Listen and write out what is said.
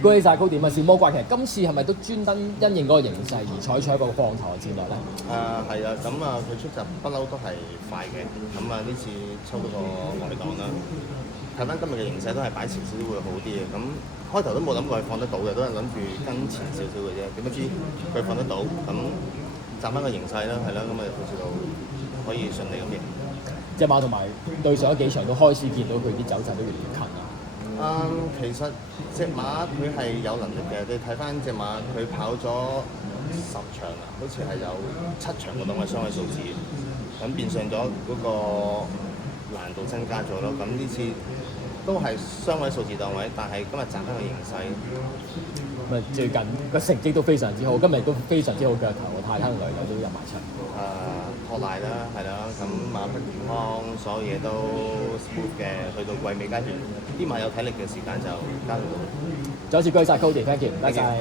恭喜晒高點啊！是魔怪，其實今次係咪都專登因應嗰個形勢而採取一個放頭嘅戰略咧？係啊，咁啊佢出閘不嬲都係快嘅，咁啊呢次抽到個外檔啦。睇翻今日嘅形勢都係擺前少少會好啲嘅，咁開頭都冇諗過佢放得到嘅，都係諗住跟前少少嘅啫。點不知佢放得到，咁站翻個形勢啦，係啦，咁啊到時就可以順利咁贏。隻馬同埋對上嗰幾場都開始見到佢啲走勢都越嚟越近啦。其實隻馬佢係有能力嘅，你睇翻隻馬佢跑咗10場啊，好似係有7場嗰檔係雙位數字，咁變相咗嗰個難度增加咗咯。咁呢次都係雙位數字檔位，但係今日賺翻個形勢。咁啊，最近個成績都非常之好，今日都非常之好腳頭，泰亨雷友都入埋場。托賴啦，係啦，咁馬匹健康，所有嘢都 smooth 嘅，去到季尾階段，啲馬有體力嘅時間就交到。再一次恭喜晒 Cody，thank you，唔該晒。